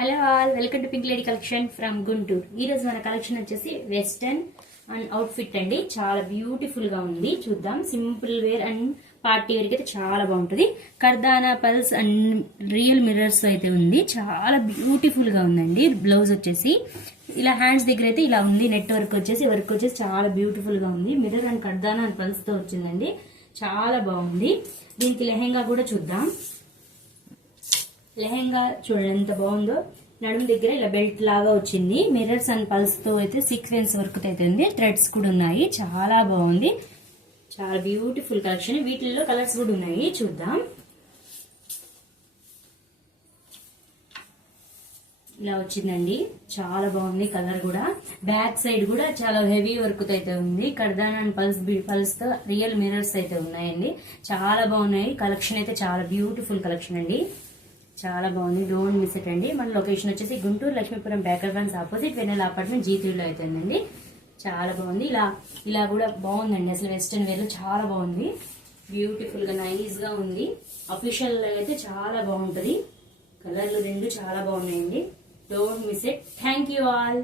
Hello all, welcome to pink lady collection from Guntur. ఈ రోజు మన కలెక్షన్ వచ్చేసి వెస్టర్న్ అండ్ అవుట్ ఫిట్ అండి. చాలా బ్యూటిఫుల్ గా ఉంది. చూద్దాం. Simple wear and party wear అయితే చాలా బాగుంటుంది. కర్దానా పల్స్ అండ్ రియల్ మిర్రర్స్ అయితే ఉంది. చాలా బ్యూటిఫుల్ గా ఉందండి. బ్లౌజ్ వచ్చేసి ఇలా హ్యాండ్స్ దగ్గర అయితే ఇలా ఉంది. నెట్ వర్క్ వచ్చేసి చాలా బ్యూటిఫుల్ గా ఉంది. మిర్రర్ అండ్ కర్దానా అండ్ పల్స్ తో వచ్చిందండి. చాలా బాగుంది. దీనికి లెహెంగా కూడా చూద్దాం. లెహెంగా చూడండి ఎంత బాగుందో. నడుము దగ్గర ఇలా బెల్ట్ లాగా వచ్చింది. మిర్రర్స్ అండ్ పల్స్ తో అయితే సీక్వెన్స్ వర్క్ అయితే ఉంది. థ్రెడ్స్ కూడా ఉన్నాయి. చాలా బాగుంది. చాలా బ్యూటిఫుల్ కలెక్షన్. వీటిల్లో కలర్స్ కూడా ఉన్నాయి. చూద్దాం. ఇలా వచ్చిందండి. చాలా బాగుంది కలర్ కూడా. బ్యాక్ సైడ్ కూడా చాలా హెవీ వర్క్ అయితే ఉంది. కర్దానా అండ్ పల్స్ తో రియల్ మిర్రర్స్ అయితే ఉన్నాయండి. చాలా బాగున్నాయి. కలెక్షన్ అయితే చాలా బ్యూటిఫుల్ కలెక్షన్ అండి. చాలా బాగుంది. డోంట్ మిస్ ఇట్ అండి. మన లొకేషన్ వచ్చేసి Guntur Lakshmipuram baker branch opposite Vennela apartment G3లో అయితే ఉందండి. చాలా బాగుంది. ఇలా కూడా బాగుందండి. అసలు వెస్టర్న్ వేర్ లో చాలా బాగుంది. బ్యూటిఫుల్ గా నైస్ గా ఉంది. అఫీషియల్ అయితే చాలా బాగుంటది. కలర్లు రెండు చాలా బాగున్నాయండి. Don't miss it. Thank you all.